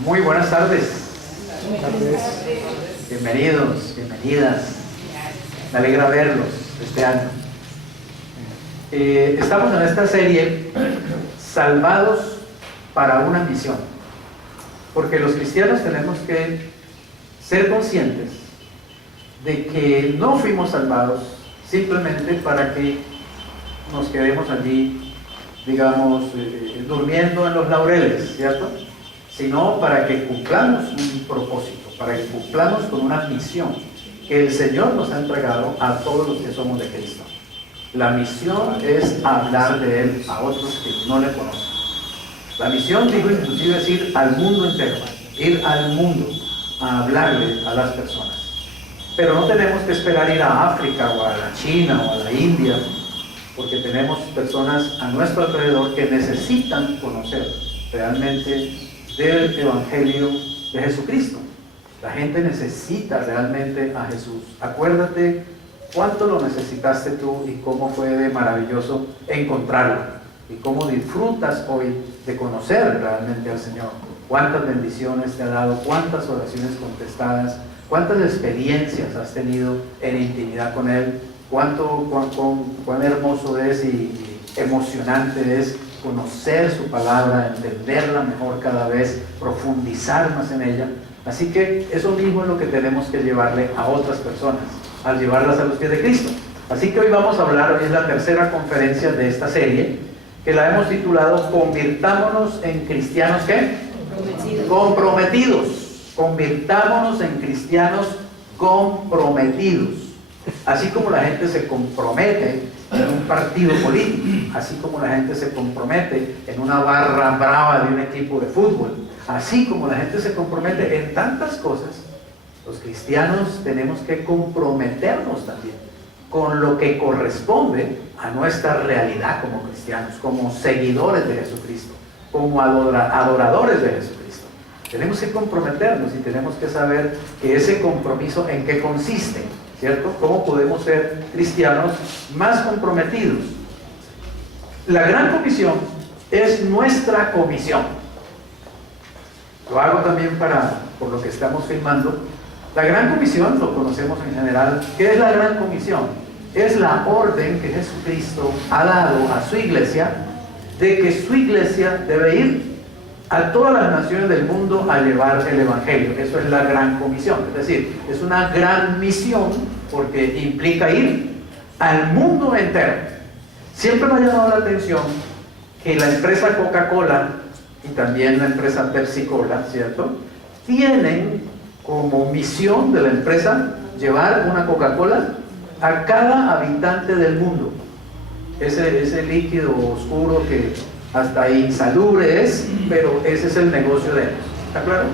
Muy buenas tardes. Bienvenidos, bienvenidas. Me alegra verlos este año. Estamos en esta serie Salvados para una misión. Porque los cristianos tenemos que ser conscientes de que no fuimos salvados simplemente para que nos quedemos allí, digamos, durmiendo en los laureles, ¿cierto? Sino para que cumplamos un propósito, para que cumplamos con una misión que el Señor nos ha entregado a todos los que somos de Cristo. La misión es hablar de Él a otros que no le conocen. La misión, digo, inclusive es ir al mundo entero, ir al mundo a hablarle a las personas. Pero no tenemos que esperar ir a África o a la China o a la India, porque tenemos personas a nuestro alrededor que necesitan conocer realmente del Evangelio de Jesucristo. La gente necesita realmente a Jesús. Acuérdate cuánto lo necesitaste tú y cómo fue de maravilloso encontrarlo y cómo disfrutas hoy de conocer realmente al Señor. Cuántas bendiciones te ha dado, cuántas oraciones contestadas, cuántas experiencias has tenido en intimidad con Él, cuán hermoso es y emocionante es conocer su palabra, entenderla mejor cada vez, profundizar más en ella. Así que eso mismo es lo que tenemos que llevarle a otras personas, al llevarlas a los pies de Cristo. Así que hoy vamos a hablar, hoy es la tercera conferencia de esta serie, que la hemos titulado Convirtámonos en cristianos, ¿qué? Comprometidos. Convirtámonos en cristianos comprometidos. Así como la gente se compromete en un partido político, así como la gente se compromete en una barra brava de un equipo de fútbol, así como la gente se compromete en tantas cosas, los cristianos tenemos que comprometernos también con lo que corresponde a nuestra realidad como cristianos, como seguidores de Jesucristo, como adoradores de Jesucristo. Tenemos que comprometernos y tenemos que saber que ese compromiso en qué consiste, ¿cierto? ¿Cómo podemos ser cristianos más comprometidos? La gran comisión es nuestra comisión. Lo hago también por lo que estamos filmando. La gran comisión, lo conocemos en general. ¿Qué es la gran comisión? Es la orden que Jesucristo ha dado a su iglesia de que su iglesia debe ir a todas las naciones del mundo a llevar el Evangelio. Eso es la gran comisión. Es decir, es una gran misión porque implica ir al mundo entero. Siempre me ha llamado la atención que la empresa Coca-Cola y también la empresa Pepsi-Cola, ¿cierto?, tienen como misión de la empresa llevar una Coca-Cola a cada habitante del mundo. Ese líquido oscuro que hasta insalubre es, pero ese es el negocio de ellos, ¿está claro?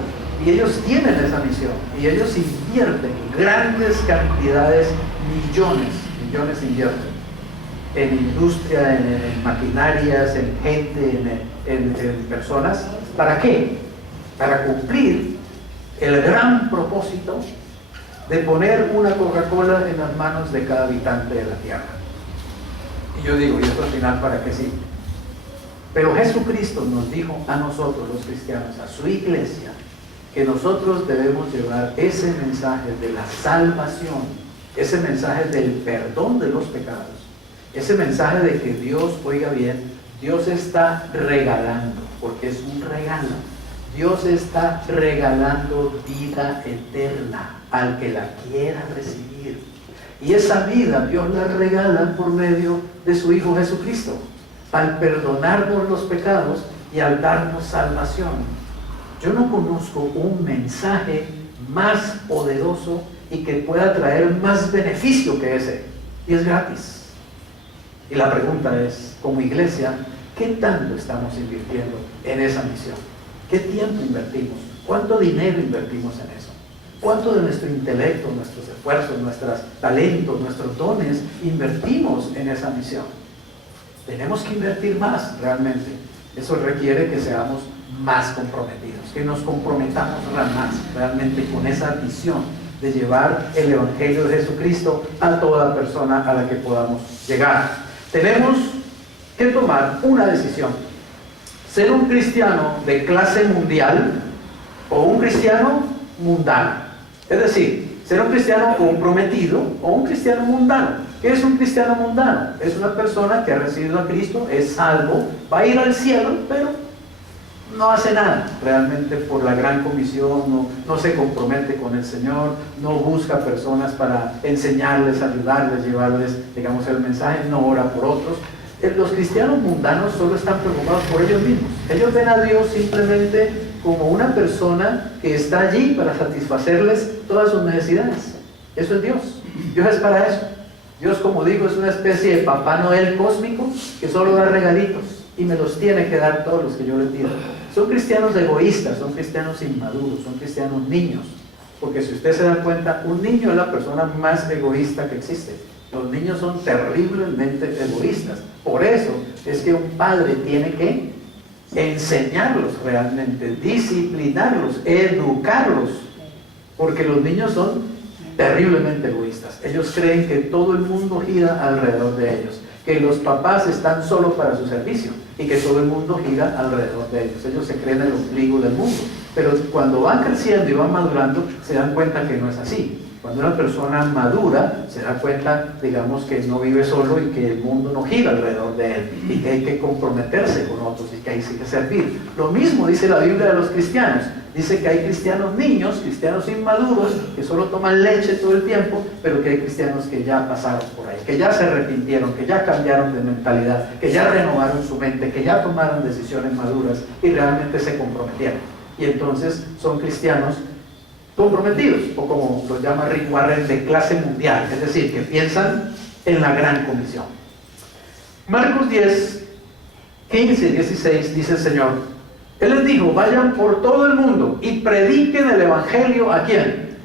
Y ellos tienen esa misión, y ellos invierten grandes cantidades, millones invierten, en industria, en maquinarias, en gente, en personas. ¿Para qué? Para cumplir el gran propósito de poner una Coca-Cola en las manos de cada habitante de la tierra. Y yo digo, ¿y esto al final para qué sí? Pero Jesucristo nos dijo a nosotros los cristianos, a su iglesia, que nosotros debemos llevar ese mensaje de la salvación, ese mensaje del perdón de los pecados, ese mensaje de que Dios, oiga bien, Dios está regalando, porque es un regalo. Dios está regalando vida eterna al que la quiera recibir. Y esa vida Dios la regala por medio de su Hijo Jesucristo, al perdonarnos los pecados y al darnos salvación. Yo no conozco un mensaje más poderoso y que pueda traer más beneficio que ese, y es gratis. Y la pregunta es, como iglesia, ¿qué tanto estamos invirtiendo en esa misión? ¿Qué tiempo invertimos? ¿Cuánto dinero invertimos en eso? ¿Cuánto de nuestro intelecto, nuestros esfuerzos, nuestros talentos, nuestros dones invertimos en esa misión? Tenemos que invertir más realmente. Eso requiere que seamos más comprometidos, que nos comprometamos más realmente con esa visión de llevar el Evangelio de Jesucristo a toda persona a la que podamos llegar. Tenemos que tomar una decisión. Ser un cristiano de clase mundial o un cristiano mundano. Es decir, ser un cristiano comprometido o un cristiano mundano. ¿Qué es un cristiano mundano? Es una persona que ha recibido a Cristo, es salvo, va a ir al cielo, pero no hace nada realmente por la gran comisión, no se compromete con el Señor, no busca personas para enseñarles, ayudarles, llevarles, digamos, el mensaje, no ora por otros. Los cristianos mundanos solo están preocupados por ellos mismos. Ellos ven a Dios simplemente como una persona que está allí para satisfacerles todas sus necesidades. Eso es Dios. Dios es para eso. Dios, como digo, es una especie de Papá Noel cósmico que solo da regalitos y me los tiene que dar todos los que yo le pido. Son cristianos egoístas, son cristianos inmaduros, son cristianos niños. Porque si usted se da cuenta, un niño es la persona más egoísta que existe. Los niños son terriblemente egoístas. Por eso es que un padre tiene que enseñarlos realmente, disciplinarlos, educarlos. Porque los niños son terriblemente egoístas. Ellos creen que todo el mundo gira alrededor de ellos, que los papás están solo para su servicio y que todo el mundo gira alrededor de ellos. Ellos se creen el ombligo del mundo. Pero cuando van creciendo y van madurando, se dan cuenta que no es así. Cuando una persona madura, se da cuenta, digamos, que no vive solo y que el mundo no gira alrededor de él y que hay que comprometerse con otros y que hay que servir. Lo mismo dice la Biblia de los cristianos. Dice que hay cristianos niños, cristianos inmaduros, que solo toman leche todo el tiempo, pero que hay cristianos que ya pasaron por ahí, que ya se arrepintieron, que ya cambiaron de mentalidad, que ya renovaron su mente, que ya tomaron decisiones maduras y realmente se comprometieron. Y entonces son cristianos comprometidos, o como lo llama Rick Warren, de clase mundial, es decir, que piensan en la gran comisión. Marcos 10, 15 y 16 dice el Señor, Él les dijo, vayan por todo el mundo y prediquen el evangelio ¿a quién?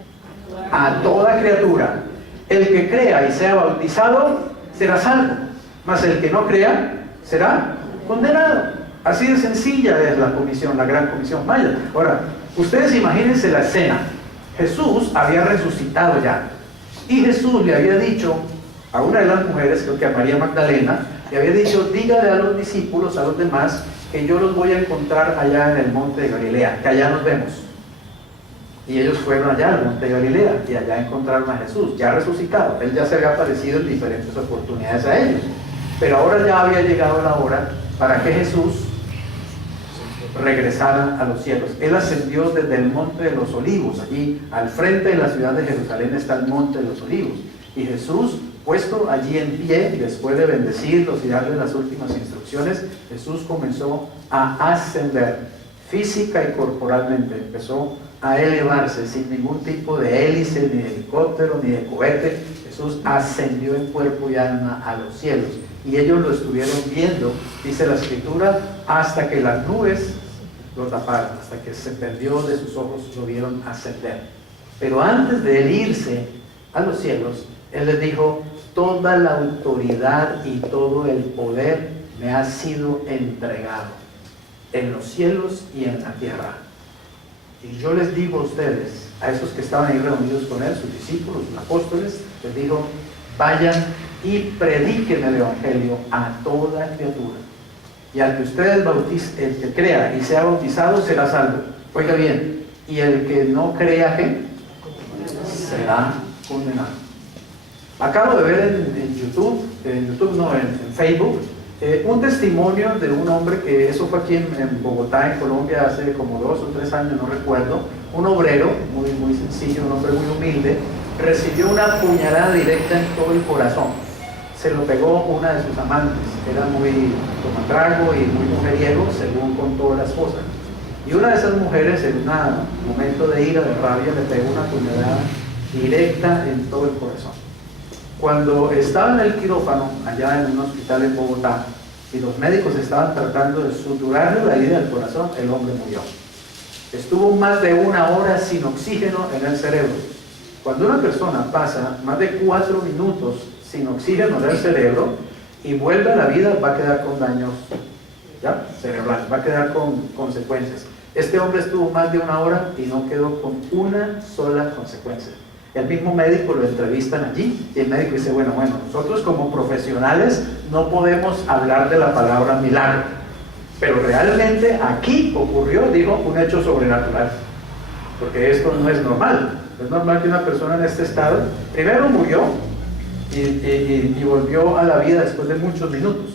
A toda criatura. El que crea y sea bautizado será salvo, mas el que no crea será condenado. Así de sencilla es la comisión, la gran comisión. Vaya, ahora, ustedes imagínense la escena. Jesús había resucitado ya y Jesús le había dicho a una de las mujeres, creo que a María Magdalena, le había dicho, dígale a los discípulos, a los demás, que yo los voy a encontrar allá en el monte de Galilea, que allá nos vemos. Y ellos fueron allá al monte de Galilea y allá encontraron a Jesús, ya resucitado. Él ya se había aparecido en diferentes oportunidades a ellos, pero ahora ya había llegado la hora para que Jesús regresara a los cielos. Él ascendió desde el monte de los olivos. Allí al frente de la ciudad de Jerusalén está el monte de los olivos, y Jesús, puesto allí en pie, después de bendecirlos y darles las últimas instrucciones, Jesús comenzó a ascender física y corporalmente. Empezó a elevarse sin ningún tipo de hélice, ni de helicóptero, ni de cohete. Jesús ascendió en cuerpo y alma a los cielos, y ellos lo estuvieron viendo, dice la Escritura, hasta que las nubes lo taparon, hasta que se perdió de sus ojos, lo vieron ascender. Pero antes de él irse a los cielos, Él les dijo, toda la autoridad y todo el poder me ha sido entregado en los cielos y en la tierra. Y yo les digo a ustedes, a esos que estaban ahí reunidos con Él, sus discípulos, sus apóstoles, les dijo, vayan y prediquen el evangelio a toda criatura. Y al que ustedes bauticen, el que crea y sea bautizado será salvo. Oiga bien, y el que no crea, ¿qué? Será condenado. Acabo de ver en Facebook, un testimonio de un hombre que, eso fue aquí en Bogotá, en Colombia, hace como 2 o 3 años, no recuerdo. Un obrero, muy sencillo, un hombre muy humilde, recibió una puñalada directa en todo el corazón. Se lo pegó una de sus amantes, era muy tomatrago y muy mujeriego, según contó la esposa. Y una de esas mujeres, en un momento de ira, de rabia, le pegó una puñalada directa en todo el corazón. Cuando estaba en el quirófano, allá en un hospital en Bogotá, y los médicos estaban tratando de suturarle la herida del corazón, el hombre murió. Estuvo más de 1 hora sin oxígeno en el cerebro. Cuando una persona pasa más de 4 minutos sin oxígeno en el cerebro y vuelve a la vida, va a quedar con daños cerebrales, va a quedar con consecuencias. Este hombre estuvo más de 1 hora y no quedó con una sola consecuencia. El mismo médico lo entrevistan allí y el médico dice, bueno, nosotros como profesionales no podemos hablar de la palabra milagro, pero realmente aquí ocurrió, dijo, un hecho sobrenatural. porque esto no es normal. Es normal que una persona en este estado, primero murió y volvió a la vida después de muchos minutos.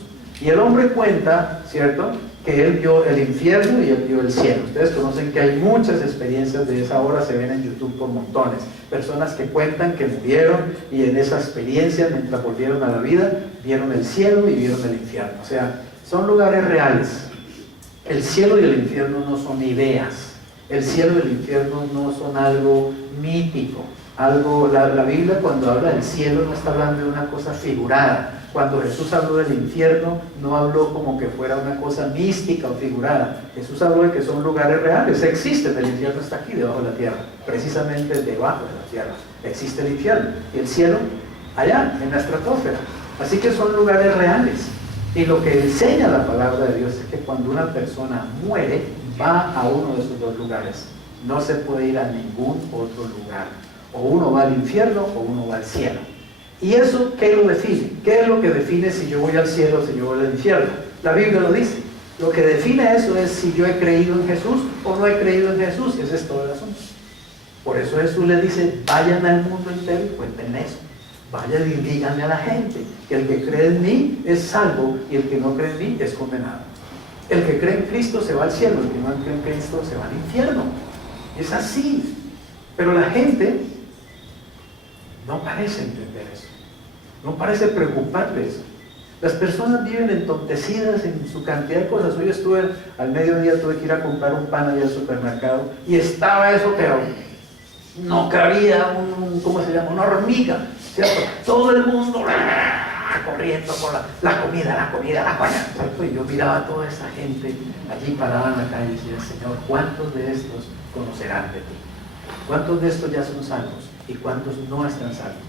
Y el hombre cuenta, ¿cierto?, que él vio el infierno y él vio el cielo. Ustedes conocen que hay muchas experiencias de esa hora, se ven en YouTube por montones. Personas que cuentan que murieron y en esa experiencia, mientras volvieron a la vida, vieron el cielo y vieron el infierno. O sea, son lugares reales. El cielo y el infierno no son ideas. El cielo y el infierno no son algo mítico. La Biblia, cuando habla del cielo, no está hablando de una cosa figurada. Cuando Jesús habló del infierno, no habló como que fuera una cosa mística o figurada. Jesús habló de que son lugares reales. Existen, el infierno está aquí debajo de la tierra, precisamente debajo de la tierra. Existe el infierno y el cielo allá, en la estratosfera. Así que son lugares reales. Y lo que enseña la palabra de Dios es que cuando una persona muere, va a uno de esos dos lugares. No se puede ir a ningún otro lugar. O uno va al infierno o uno va al cielo. ¿Y eso qué lo define? ¿Qué es lo que define si yo voy al cielo o si yo voy al infierno? La Biblia lo dice. Lo que define eso es si yo he creído en Jesús o no he creído en Jesús. Ese es todo el asunto. Por eso Jesús le dice, vayan al mundo entero y cuenten eso. Vayan y díganle a la gente que el que cree en mí es salvo y el que no cree en mí es condenado. El que cree en Cristo se va al cielo, el que no cree en Cristo se va al infierno. Es así. Pero la gente no parece entender eso. No parece preocuparle eso. Las personas viven entontecidas en su cantidad de cosas. Hoy estuve al mediodía, tuve que ir a comprar un pan allá al supermercado y estaba eso, pero no cabía ¿cómo se llama? Una hormiga, ¿cierto? Todo el mundo corriendo con la comida, ¿cierto? Y yo miraba a toda esa gente allí parada en la calle y decía, Señor, ¿cuántos de estos conocerán de ti? ¿Cuántos de estos ya son salvos? ¿Y cuántos no están salvos?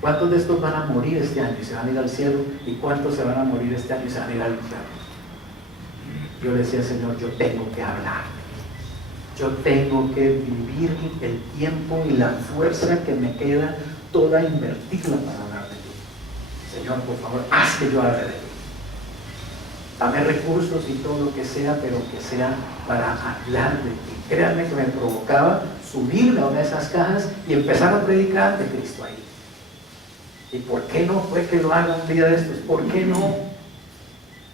¿Cuántos de estos van a morir este año y se van a ir al cielo? ¿Y cuántos se van a morir este año y se van a ir al infierno? Yo le decía, Señor, yo tengo que hablar. Yo tengo que vivir el tiempo y la fuerza que me queda, toda invertirla para hablar de ti. Señor, por favor, haz que yo hable de ti. Dame recursos y todo lo que sea, pero que sea para hablar de ti. Créanme que me provocaba subirme a una de esas cajas y empezar a predicar de Cristo ahí. ¿Y por qué no fue que lo haga un día de estos? ¿Por qué no?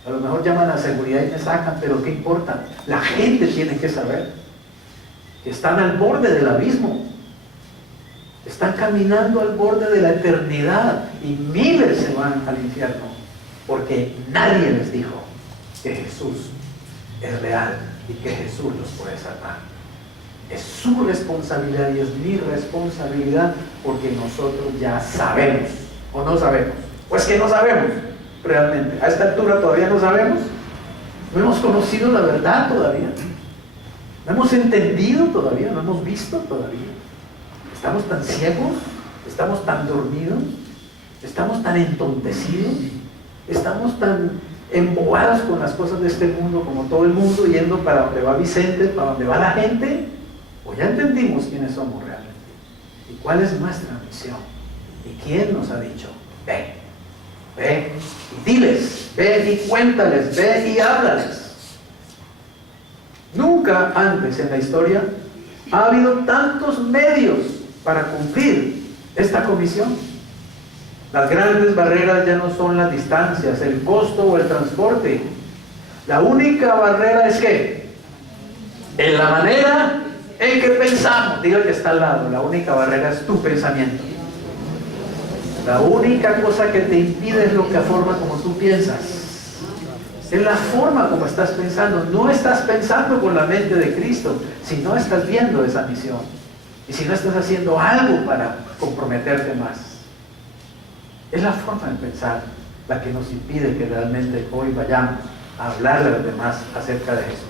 A lo mejor llaman a la seguridad y me sacan, pero ¿qué importa? La gente tiene que saber que están al borde del abismo. Están caminando al borde de la eternidad y miles se van al infierno porque nadie les dijo que Jesús es real y que Jesús los puede salvar. Es su responsabilidad y es mi responsabilidad porque nosotros ya sabemos, o no sabemos, o es que no sabemos realmente. A esta altura todavía no sabemos, no hemos conocido la verdad todavía, no hemos entendido todavía, no hemos visto todavía. Estamos tan ciegos, estamos tan dormidos, estamos tan entontecidos, estamos tan embobados con las cosas de este mundo como todo el mundo, yendo para donde va Vicente, para donde va la gente. O ya entendimos quiénes somos realmente y cuál es nuestra misión y quién nos ha dicho, ve y diles, ve y cuéntales, ve y háblales. Nunca antes en la historia ha habido tantos medios para cumplir esta comisión. Las grandes barreras ya no son las distancias, el costo o el transporte. La única barrera es que en la manera en que pensamos, diga el que está al lado, la única barrera es tu pensamiento. La única cosa que te impide es lo que forma como tú piensas. Es la forma como estás pensando. No estás pensando con la mente de Cristo si no estás viendo esa misión y si no estás haciendo algo para comprometerte más. Es la forma de pensar la que nos impide que realmente hoy vayamos a hablarle a los demás acerca de Jesús.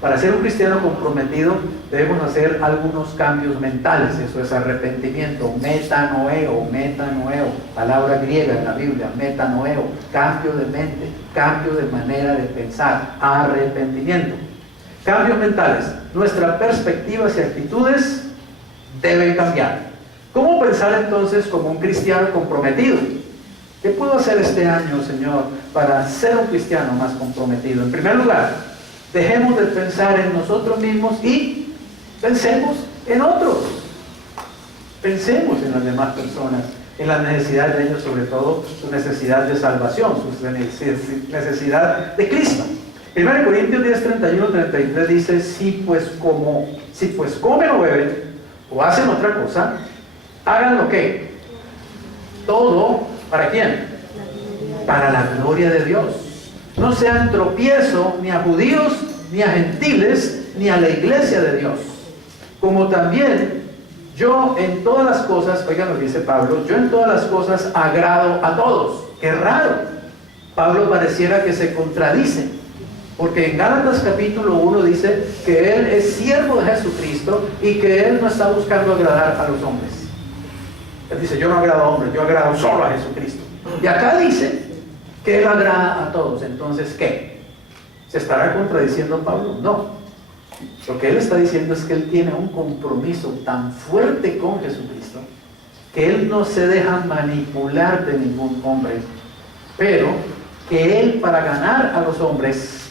Para ser un cristiano comprometido debemos hacer algunos cambios mentales. Eso es arrepentimiento, metanoeo, palabra griega en la Biblia, metanoeo, cambio de mente, cambio de manera de pensar, arrepentimiento. Cambios mentales. Nuestras perspectivas y actitudes deben cambiar. ¿Cómo pensar entonces como un cristiano comprometido? ¿Qué puedo hacer este año, Señor, para ser un cristiano más comprometido? En primer lugar, dejemos de pensar en nosotros mismos y pensemos en otros. Pensemos en las demás personas, en la necesidad de ellos, sobre todo su necesidad de salvación, su necesidad de Cristo. 1 Corintios 10, 31, 33 dice, si pues comen o beben, o hacen otra cosa, hagan lo que, todo, ¿para quién? Para la gloria de Dios. No sean tropiezo ni a judíos, ni a gentiles, ni a la iglesia de Dios. Como también yo en todas las cosas, oigan lo que dice Pablo, yo en todas las cosas agrado a todos. Qué raro. Pablo pareciera que se contradice, porque en Gálatas capítulo 1 dice que él es siervo de Jesucristo y que él no está buscando agradar a los hombres. Él dice, yo no agrado a hombres, yo agrado solo a Jesucristo. Y acá dice que él agrada a todos. Entonces, ¿qué? ¿Se estará contradiciendo Pablo? No. Lo que él está diciendo es que él tiene un compromiso tan fuerte con Jesucristo que él no se deja manipular de ningún hombre, pero que él, para ganar a los hombres,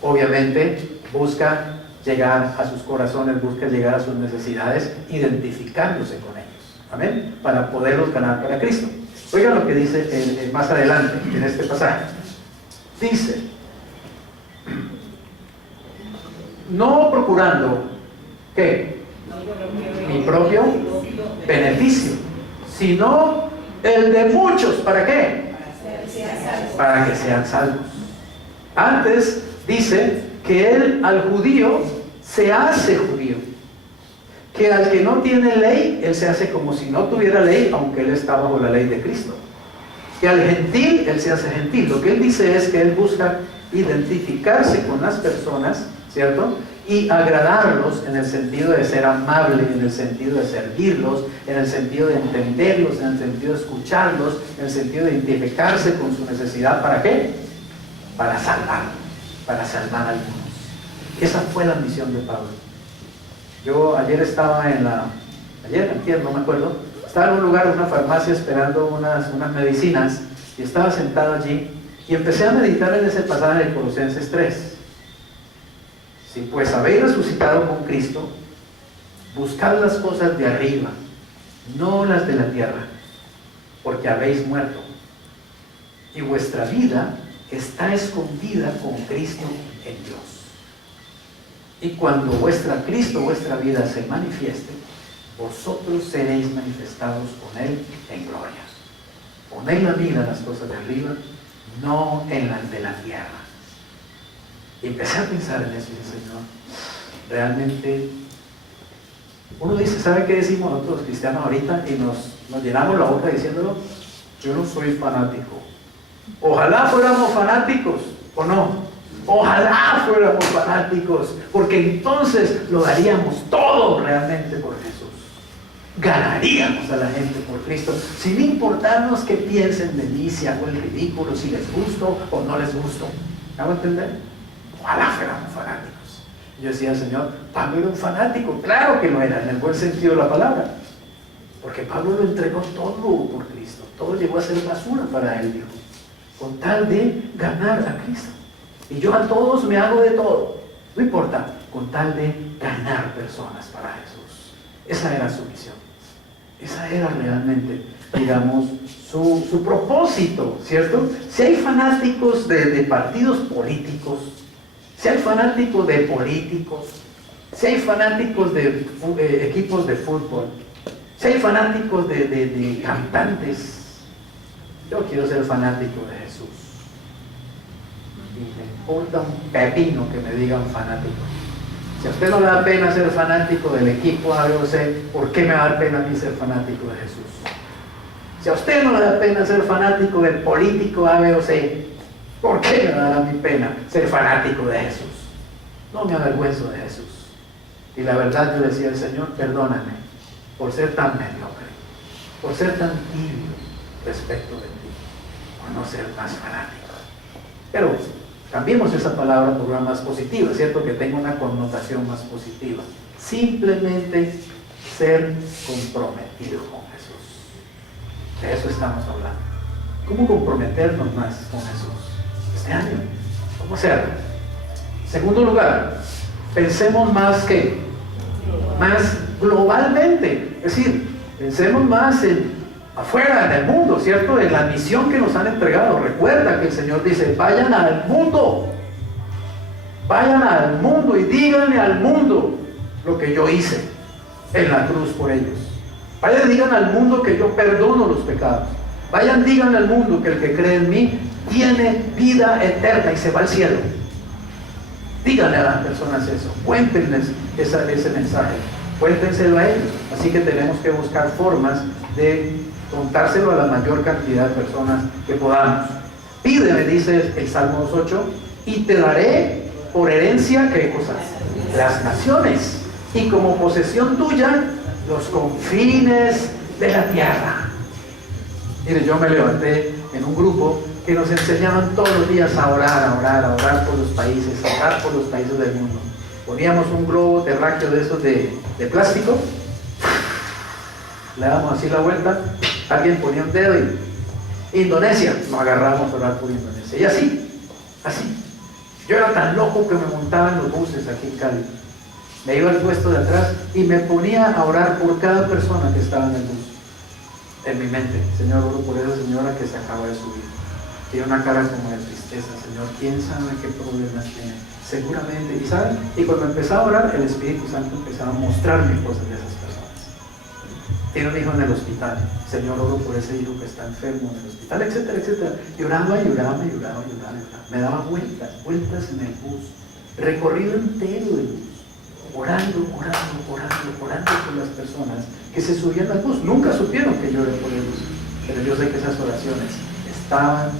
obviamente busca llegar a sus corazones, busca llegar a sus necesidades, identificándose con ellos. Amén. Para poderlos ganar para Cristo. Oigan lo que dice más adelante en este pasaje. Dice, no procurando, ¿qué? Mi propio beneficio, sino el de muchos. ¿Para qué? Para que sean salvos. Antes dice que él al judío se hace judío, que al que no tiene ley, él se hace como si no tuviera ley, aunque él está bajo la ley de Cristo. Que al gentil, él se hace gentil. Lo que él dice es que él busca identificarse con las personas, ¿cierto? Y agradarlos en el sentido de ser amable, en el sentido de servirlos, en el sentido de entenderlos, en el sentido de escucharlos, en el sentido de identificarse con su necesidad. ¿Para qué? Para salvar a algunos. Esa fue la misión de Pablo. Yo ayer estaba antier, no me acuerdo, estaba en un lugar, en una farmacia, esperando unas medicinas, y estaba sentado allí, y empecé a meditar en ese pasaje de Colosenses 3. Si pues habéis resucitado con Cristo, buscad las cosas de arriba, no las de la tierra, porque habéis muerto, y vuestra vida está escondida con Cristo en Dios. Y cuando vuestra vida se manifieste, vosotros seréis manifestados con Él en gloria. Poned la vida en las cosas de arriba, no en las de la tierra. Y empecé a pensar en eso y dije, Señor, realmente, uno dice, ¿sabe qué decimos nosotros los cristianos ahorita? Y nos llenamos la boca diciéndolo, yo no soy fanático. Ojalá fuéramos fanáticos, ¿o no? Ojalá fuéramos fanáticos, porque entonces lo daríamos todo realmente por Jesús. Ganaríamos a la gente por Cristo, sin importarnos qué piensen de mí, si hago el ridículo, si les gusto o no les gusto. ¿Me hago entender? Ojalá fuéramos fanáticos. Yo decía, Señor, Pablo era un fanático. Claro que lo era, en el buen sentido de la palabra, porque Pablo lo entregó todo por Cristo. Todo llegó a ser basura para él, dijo, con tal de ganar a Cristo. Y yo a todos me hago de todo, no importa, con tal de ganar personas para Jesús. Esa era su misión. Esa era realmente, digamos, su propósito, ¿cierto? Si hay fanáticos de partidos políticos, si hay fanáticos de políticos, si hay fanáticos de equipos de fútbol, si hay fanáticos de cantantes, yo quiero ser fanático de Jesús. Y me importa un pepino que me digan fanático. Si a usted no le da pena ser fanático del equipo A, B o C, ¿por qué me va a dar pena a mí ser fanático de Jesús? Si a usted no le da pena ser fanático del político A, B o C, ¿por qué me va a dar a mí pena ser fanático de Jesús? No me avergüenzo de Jesús. Y la verdad yo decía al Señor, perdóname por ser tan mediocre, por ser tan tibio respecto de ti, por no ser más fanático. Pero cambiemos esa palabra por una más positiva, ¿cierto? Que tenga una connotación más positiva. Simplemente ser comprometido con Jesús. De eso estamos hablando. ¿Cómo comprometernos más con Jesús este año? ¿Cómo hacerlo? Segundo lugar, pensemos más que más globalmente. Es decir, pensemos más afuera, en el mundo, ¿cierto? En la misión que nos han entregado. Recuerda que el Señor dice, vayan al mundo y díganle al mundo lo que yo hice en la cruz por ellos. Vayan, digan al mundo que yo perdono los pecados. Vayan, digan al mundo que el que cree en mí tiene vida eterna y se va al cielo. Díganle a las personas eso, cuéntenles ese mensaje, cuéntenselo a ellos. Así que tenemos que buscar formas de contárselo a la mayor cantidad de personas que podamos. Pídeme, dice el Salmo 2:8, y te daré por herencia, ¿qué cosas? Las naciones, y como posesión tuya, los confines de la tierra. Mire, yo me levanté en un grupo que nos enseñaban todos los días a orar por los países, a orar por los países del mundo. Poníamos un globo terráqueo de esos de plástico, le damos así la vuelta, alguien ponía un dedo y Indonesia, nos agarramos a orar por Indonesia. Y así. Yo era tan loco que me montaba en los buses aquí en Cali. Me iba al puesto de atrás y me ponía a orar por cada persona que estaba en el bus. En mi mente, Señor, oro por esa señora que se acaba de subir. Tiene una cara como de tristeza, Señor, quién sabe qué problemas tiene. Seguramente, y ¿saben? Y cuando empezaba a orar, el Espíritu Santo empezaba a mostrarme cosas de esas personas. Tiene un hijo en el hospital, Señor, oro por ese hijo que está enfermo en el hospital, etcétera, etcétera. Lloraba. Me daba vueltas en el bus, recorrido entero del bus, orando por las personas que se subían al bus. Nunca supieron que yo era por ellos, pero yo sé que esas oraciones estaban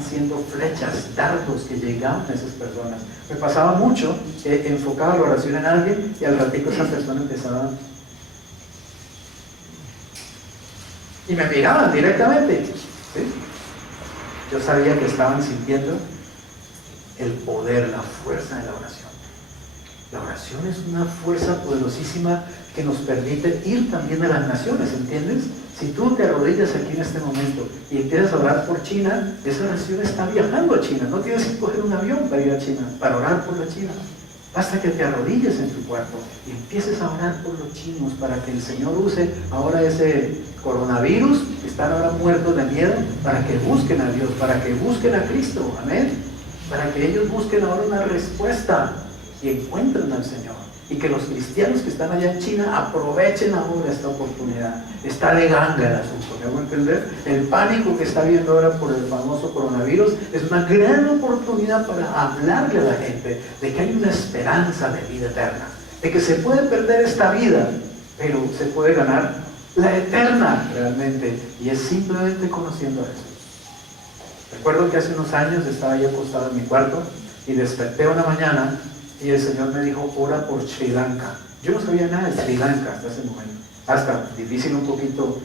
siendo flechas, dardos que llegaban a esas personas. Me pasaba mucho que enfocaba la oración en alguien y al ratito esa persona empezaba y me miraban directamente, ¿sí? Yo sabía que estaban sintiendo el poder, la fuerza de la oración. La oración es una fuerza poderosísima que nos permite ir también a las naciones, ¿entiendes? Si tú te arrodillas aquí en este momento y empiezas a orar por China, esa oración está viajando a China. No tienes que coger un avión para ir a China, para orar por la China. Basta que te arrodilles en tu cuarto y empieces a orar por los chinos para que el Señor use ahora ese coronavirus, que están ahora muertos de miedo, para que busquen a Dios, para que busquen a Cristo, amén, para que ellos busquen ahora una respuesta y encuentren al Señor. Y que los cristianos que están allá en China aprovechen ahora esta oportunidad. Está de ganga el asunto, ¿me hago entender? El pánico que está habiendo ahora por el famoso coronavirus es una gran oportunidad para hablarle a la gente de que hay una esperanza de vida eterna, de que se puede perder esta vida, pero se puede ganar la eterna realmente, y es simplemente conociendo a Jesús. Recuerdo que hace unos años estaba ahí acostado en mi cuarto y desperté una mañana y el Señor me dijo, ora por Sri Lanka. Yo no sabía nada de Sri Lanka hasta ese momento. Hasta difícil un poquito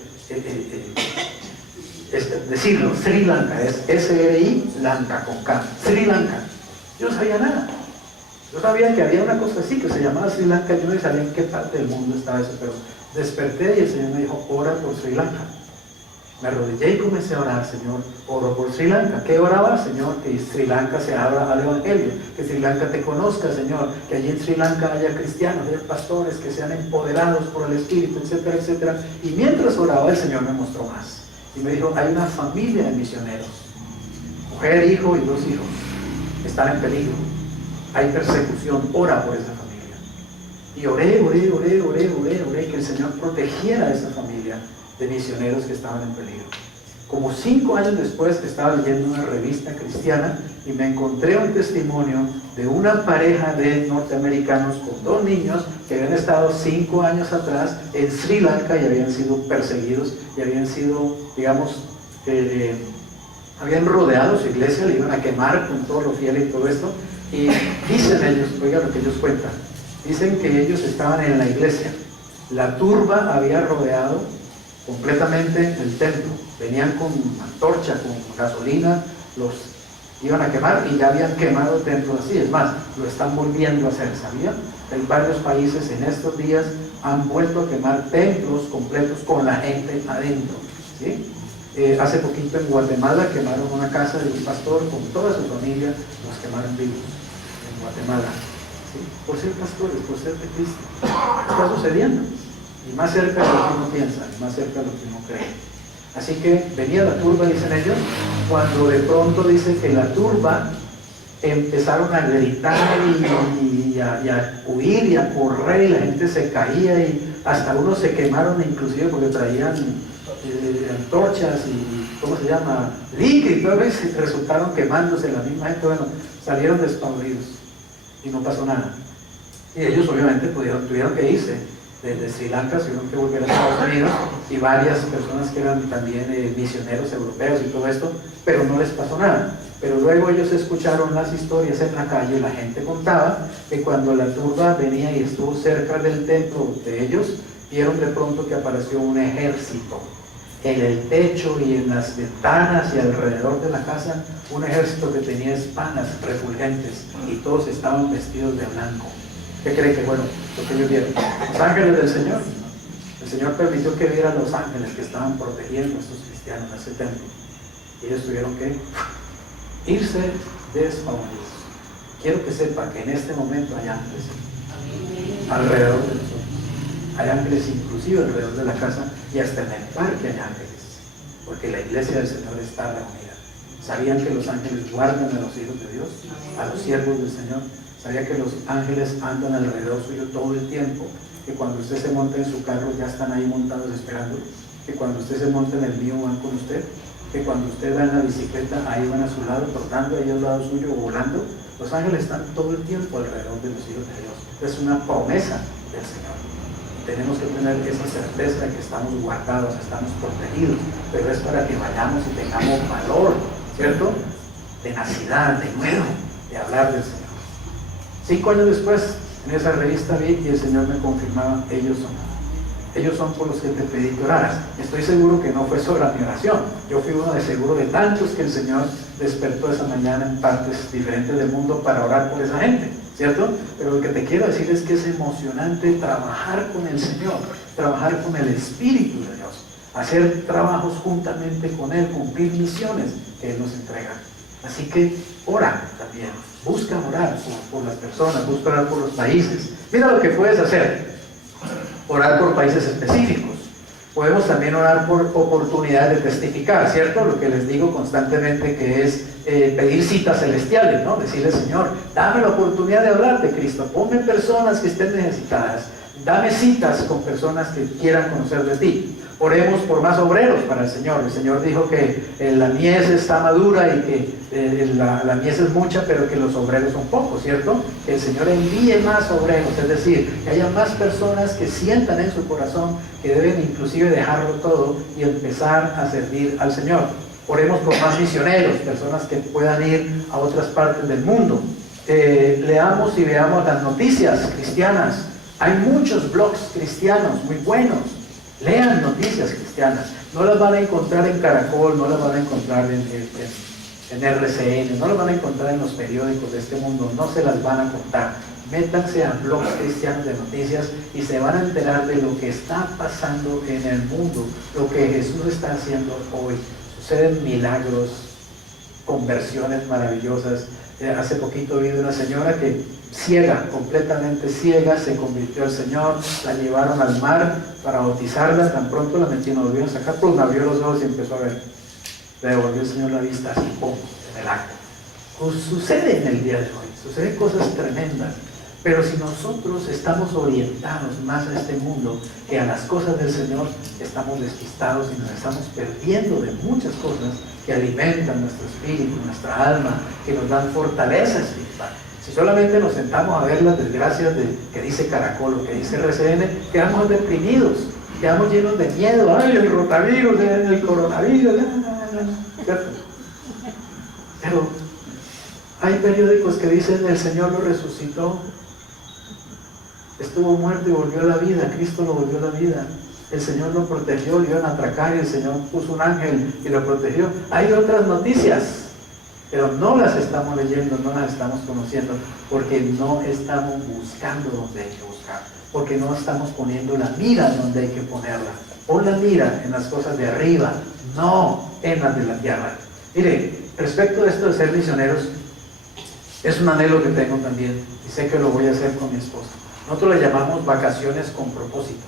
decirlo. Sri Lanka es S-R-I Lanka con K. Sri Lanka. Yo no sabía nada. Yo sabía que había una cosa así que se llamaba Sri Lanka. Yo no sabía en qué parte del mundo estaba eso, pero desperté y el Señor me dijo, ora por Sri Lanka. Me arrodillé y comencé a orar, Señor, oro por Sri Lanka. ¿Qué oraba, Señor? Que Sri Lanka se abra al Evangelio, que Sri Lanka te conozca, Señor, que allí en Sri Lanka haya cristianos, haya pastores que sean empoderados por el Espíritu, etcétera, etcétera. Y mientras oraba, el Señor me mostró más. Y me dijo, hay una familia de misioneros, mujer, hijo y 2 hijos, están en peligro. Hay persecución, ora por esa familia. Y oré, que el Señor protegiera a esa familia de misioneros que estaban en peligro. Como 5 años después estaba leyendo una revista cristiana y me encontré un testimonio de una pareja de norteamericanos con 2 niños que habían estado 5 años atrás en Sri Lanka y habían sido perseguidos y habían sido, digamos, habían rodeado su iglesia, le iban a quemar con todo lo fiel y todo esto. Y dicen ellos, oiga lo que ellos cuentan, dicen que ellos estaban en la iglesia, la turba había rodeado completamente el templo, venían con antorcha, con gasolina, los iban a quemar y ya habían quemado el templo así. Es más, lo están volviendo a hacer, ¿sabían? En varios países en estos días han vuelto a quemar templos completos con la gente adentro, ¿sí? Hace poquito en Guatemala quemaron una casa de un pastor con toda su familia, los quemaron vivos en Guatemala. ¿sí? Por ser pastores, por ser de Cristo. Está sucediendo. Y más cerca de lo que uno piensa, y más cerca de lo que uno cree. Así que venía la turba, dicen ellos, cuando de pronto dice que la turba empezaron a gritar y a huir y a correr, y la gente se caía y hasta unos se quemaron inclusive porque traían antorchas y, ¿cómo se llama? Líquido y todo eso, y resultaron quemándose la misma gente. Bueno, salieron despavoridos y no pasó nada. Y ellos obviamente tuvieron que irse desde Sri Lanka, tuvieron que volver a Estados Unidos, y varias personas que eran también misioneros europeos y todo esto, pero no les pasó nada. Pero luego ellos escucharon las historias en la calle, la gente contaba que cuando la turba venía y estuvo cerca del templo de ellos, vieron de pronto que apareció un ejército en el techo y en las ventanas y alrededor de la casa, un ejército que tenía espadas refulgentes y todos estaban vestidos de blanco. ¿Qué creen que bueno? Lo que ellos vieron, los ángeles del Señor. El Señor permitió que vieran los ángeles que estaban protegiendo a estos cristianos en ese templo. Y ellos tuvieron que irse despavoridos. Quiero que sepa que en este momento hay ángeles alrededor de nosotros. Hay ángeles inclusive alrededor de la casa, y hasta en el parque hay ángeles, porque la iglesia del Señor está reunida. ¿Sabían que los ángeles guardan a los hijos de Dios, a los siervos del Señor? ¿Sabía que los ángeles andan alrededor suyo todo el tiempo? Que cuando usted se monta en su carro ya están ahí montados esperando. Que cuando usted se monta en el mío van con usted. Que cuando usted va en la bicicleta ahí van a su lado, trotando ahí al lado suyo o volando. Los ángeles están todo el tiempo alrededor de los hijos de Dios. Es una promesa del Señor. Tenemos que tener esa certeza de que estamos guardados, estamos protegidos, pero es para que vayamos y tengamos valor, ¿cierto? Tenacidad, de nuevo, de hablar del Señor. 5 años después, en esa revista vi y el Señor me confirmaba, ellos son por los que te pedí que oraras. Estoy seguro que no fue sobre mi oración. Yo fui uno de seguro de tantos que el Señor despertó esa mañana en partes diferentes del mundo para orar por esa gente, ¿cierto? Pero lo que te quiero decir es que es emocionante trabajar con el Señor, trabajar con el Espíritu de Dios, hacer trabajos juntamente con Él, cumplir misiones que Él nos entrega. Así que ora también, busca orar por las personas, busca orar por los países. Mira lo que puedes hacer. Orar por países específicos. Podemos también orar por oportunidades de testificar, ¿cierto? Lo que les digo constantemente, que es pedir citas celestiales, ¿no? Decirle, Señor, dame la oportunidad de hablar de Cristo, ponme personas que estén necesitadas, dame citas con personas que quieran conocer de ti. Oremos por más obreros para el Señor. El Señor dijo que la mies está madura y que la mies es mucha, pero que los obreros son pocos, ¿cierto? Que el Señor envíe más obreros, es decir, que haya más personas que sientan en su corazón que deben inclusive dejarlo todo y empezar a servir al Señor. Oremos por más misioneros, personas que puedan ir a otras partes del mundo. Leamos y veamos las noticias cristianas. Hay muchos blogs cristianos muy buenos. Lean noticias cristianas. No las van a encontrar en Caracol, no las van a encontrar en RCN, no las van a encontrar en los periódicos de este mundo, no se las van a contar. Métanse a blogs cristianos de noticias y se van a enterar de lo que está pasando en el mundo, lo que Jesús está haciendo hoy. Suceden milagros, conversiones maravillosas. Hace poquito vi una señora que ciega, completamente ciega, se convirtió al Señor, la llevaron al mar para bautizarla, tan pronto la metieron, volvieron a sacar, pues abrió los ojos y empezó a ver. Le devolvió el Señor la vista así, ¡pum!, en el acto. Pues sucede en el día de hoy, suceden cosas tremendas, pero si nosotros estamos orientados más a este mundo que a las cosas del Señor, estamos despistados y nos estamos perdiendo de muchas cosas que alimentan nuestro espíritu, nuestra alma, que nos dan fortaleza espiritual. Si solamente nos sentamos a ver las desgracias que dice Caracol o que dice RCN, quedamos deprimidos, quedamos llenos de miedo. ¡Ay, el rotavirus, el coronavirus! ¿Cierto? Pero hay periódicos que dicen el Señor lo resucitó, estuvo muerto y volvió a la vida, Cristo lo volvió a la vida. El Señor lo protegió, lo iban a atracar y el Señor puso un ángel y lo protegió. Hay otras noticias, pero no las estamos leyendo, no las estamos conociendo, porque no estamos buscando donde hay que buscar, porque no estamos poniendo la mira donde hay que ponerla. Pon la mira en las cosas de arriba, no en las de la tierra. Mire, respecto a esto de ser misioneros, Es un anhelo que tengo también y sé que lo voy a hacer con mi esposa. Nosotros le llamamos vacaciones con propósito,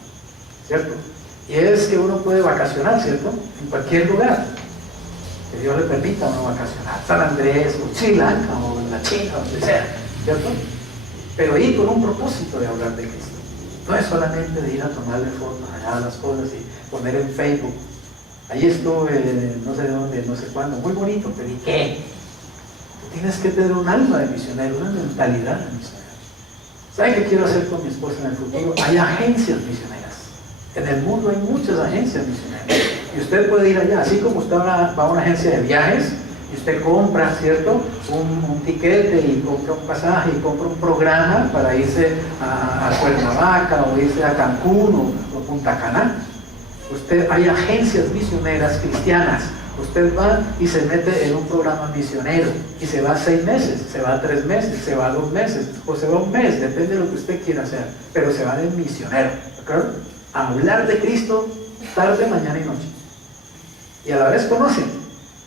¿cierto? Y es que uno puede vacacionar, ¿cierto? En cualquier lugar. Que Dios le permita a uno vacacionar. San Andrés, o Sri Lanka, o en la China, donde sea, ¿cierto? Pero ir con un propósito de hablar de Cristo. No es solamente de ir a tomarle fotos allá a las cosas y poner en Facebook. Ahí estuve, no sé de dónde, no sé cuándo, muy bonito, pero ¿y qué? Tú tienes que tener un alma de misionero, una mentalidad de misionero. ¿Saben qué quiero hacer con mi esposa en el futuro? Hay agencias misioneras. En el mundo hay muchas agencias misioneras. Y usted puede ir allá, así como usted va a una agencia de viajes, y usted compra, ¿cierto? Un tiquete y compra un pasaje y compra un programa para irse a Cuernavaca o irse a Cancún o Punta Cana. Hay agencias misioneras cristianas. Usted va y se mete en un programa misionero y se va 6 meses, se va 3 meses, se va 2 meses o se va 1 mes, depende de lo que usted quiera hacer, pero se va de misionero, ¿de acuerdo? A hablar de Cristo tarde, mañana y noche. Y a la vez conocen.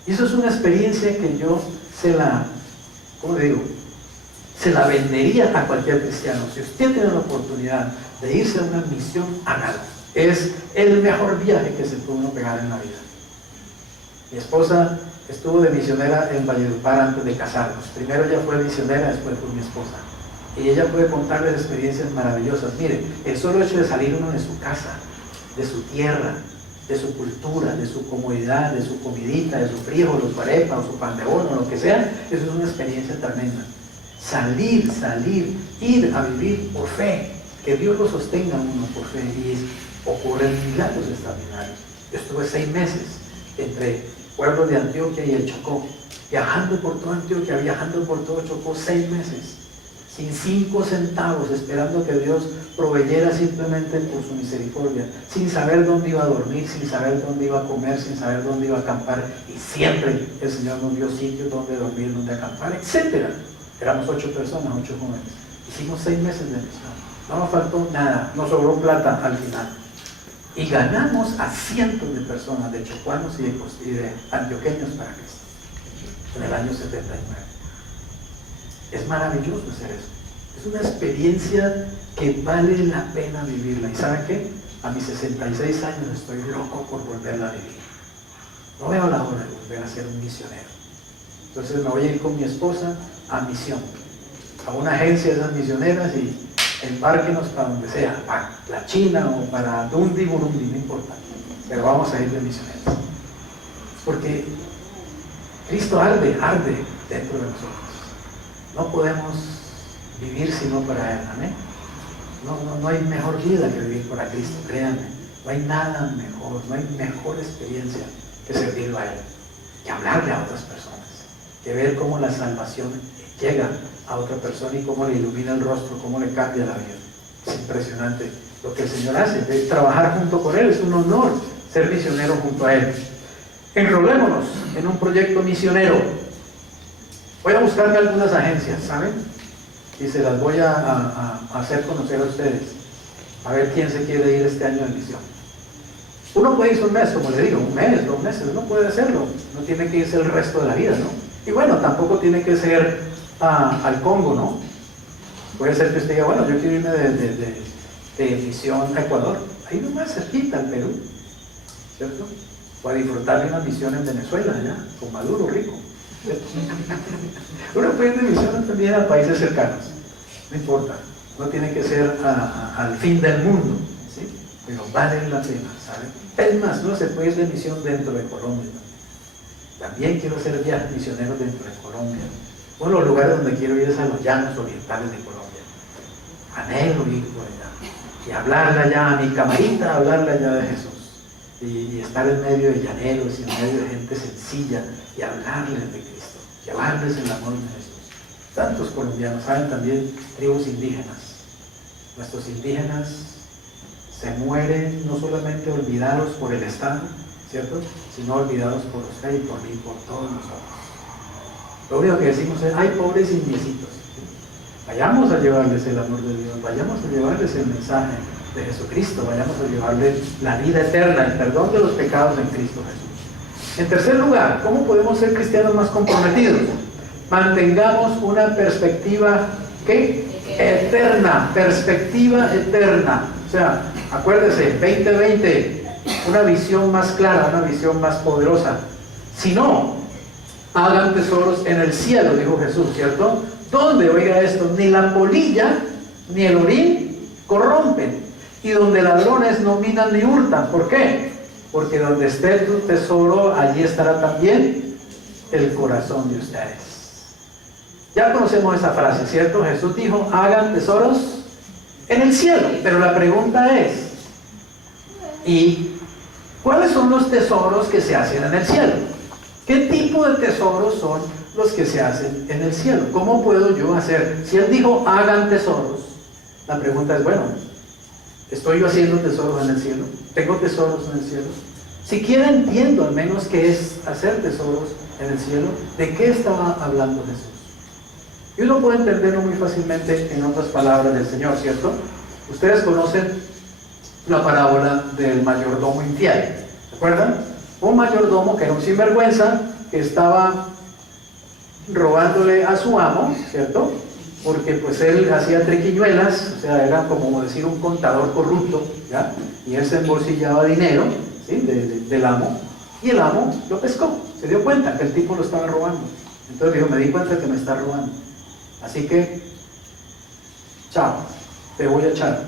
Y eso es una experiencia que yo se la vendería a cualquier cristiano. Si usted tiene la oportunidad de irse a una misión, hágalo. Es el mejor viaje que se puede uno pegar en la vida. Mi esposa estuvo de misionera en Valledupar antes de casarnos. Primero ella fue misionera, después fue mi esposa. Y ella puede contarles experiencias maravillosas. Mire, el solo hecho de salir uno de su casa, de su tierra, de su cultura, de su comodidad, de su comidita, de su frijol, o su arepa, o su pan de bono, o lo que sea, eso es una experiencia tremenda. Salir, ir a vivir por fe, que Dios lo sostenga a uno por fe, y ocurren milagros extraordinarios. Yo estuve 6 meses entre pueblos de Antioquia y el Chocó, viajando por toda Antioquia, viajando por todo Chocó 6 meses, sin 5 centavos, esperando que Dios proveyera simplemente por su misericordia, sin saber dónde iba a dormir, sin saber dónde iba a comer, sin saber dónde iba a acampar, y siempre el Señor nos dio sitios donde dormir, donde acampar, etc. Éramos 8 personas, 8 jóvenes. Hicimos 6 meses de misión. No nos faltó nada, nos sobró plata al final. Y ganamos a cientos de personas, de chocuanos y de antioqueños para Cristo, en el año 79. Es maravilloso hacer eso. Es una experiencia que vale la pena vivirla. ¿Y saben qué? A mis 66 años estoy loco por volverla a vivir. No veo la hora de volver a ser un misionero. Entonces me voy a ir con mi esposa a misión, a una agencia de esas misioneras, y embárquenos para donde sea, para la China o para Dundee, Burundi, no importa, pero vamos a ir de misioneros. Porque Cristo arde dentro de nosotros. No podemos vivir sino para Él, amén. No hay mejor vida que vivir para Cristo, créanme. No hay nada mejor, no hay mejor experiencia que servirlo a Él, que hablarle a otras personas, que ver cómo la salvación llega a otra persona y cómo le ilumina el rostro, cómo le cambia la vida. Es impresionante lo que el Señor hace. De trabajar junto con Él es un honor ser misionero junto a Él. Enrolémonos en un proyecto misionero. Voy a buscarme algunas agencias, ¿saben? Y se las voy a hacer conocer a ustedes, a ver quién se quiere ir este año de misión. Uno puede irse 1 mes, como le digo, 1 mes, 2 meses, uno puede hacerlo. No tiene que irse el resto de la vida, ¿no? Y bueno, tampoco tiene que ser al Congo, ¿no? Puede ser que usted diga, bueno, yo quiero irme de misión a Ecuador, ahí nomás cerquita, al Perú, ¿cierto? O a disfrutar de una misión en Venezuela, allá, con Maduro, rico. Uno puede ir de misión también a países cercanos, no importa, no tiene que ser al fin del mundo, ¿sí? Pero vale la pena, ¿saben? Es más, uno se puede ir de misión dentro de Colombia, ¿no? También quiero hacer viajes misioneros dentro de Colombia. Uno de los lugares donde quiero ir es a los llanos orientales de Colombia. Anhelo ir por allá y hablarle allá a mi camarita, hablarle allá de Jesús. Y estar en medio de llaneros y en medio de gente sencilla y hablarles de Cristo, llevarles el amor de Jesús. Tantos colombianos, saben, también tribus indígenas. Nuestros indígenas se mueren no solamente olvidados por el Estado, ¿cierto?, sino olvidados por usted y por mí, por todos nosotros. Lo único que decimos es, ay, pobres indiecitos. Vayamos a llevarles el amor de Dios, vayamos a llevarles el mensaje de Jesucristo, vayamos a llevarles la vida eterna, el perdón de los pecados en Cristo Jesús. En tercer lugar, ¿cómo podemos ser cristianos más comprometidos? Mantengamos una perspectiva, ¿qué? Eterna, perspectiva eterna. O sea, acuérdese, 2020, una visión más clara, una visión más poderosa. Si no, hagan tesoros en el cielo, dijo Jesús, ¿cierto? Donde, oiga esto, ni la polilla ni el orín corrompen, y donde ladrones no minan ni hurtan. ¿Por qué? Porque donde esté tu tesoro, allí estará también el corazón de ustedes. Ya conocemos esa frase, ¿cierto? Jesús dijo, hagan tesoros en el cielo. Pero la pregunta es, ¿y cuáles son los tesoros que se hacen en el cielo? ¿Qué tipo de tesoros son los que se hacen en el cielo? ¿Cómo puedo yo hacer? Si Él dijo, hagan tesoros, la pregunta es, bueno, ¿estoy yo haciendo tesoros en el cielo? ¿Tengo tesoros en el cielo? Siquiera entiendo al menos qué es hacer tesoros en el cielo. ¿De qué estaba hablando Jesús? Y uno puede entenderlo muy fácilmente en otras palabras del Señor, ¿cierto? Ustedes conocen la parábola del mayordomo infiel, ¿se acuerdan? Un mayordomo que era un sinvergüenza, que estaba robándole a su amo, ¿cierto? Porque pues él hacía triquiñuelas, o sea, era como decir un contador corrupto, ¿ya? Y él se embolsillaba dinero, ¿sí? Del amo, y el amo lo pescó, se dio cuenta que el tipo lo estaba robando. Entonces dijo, me di cuenta que me está robando, así que, chao, te voy a echar.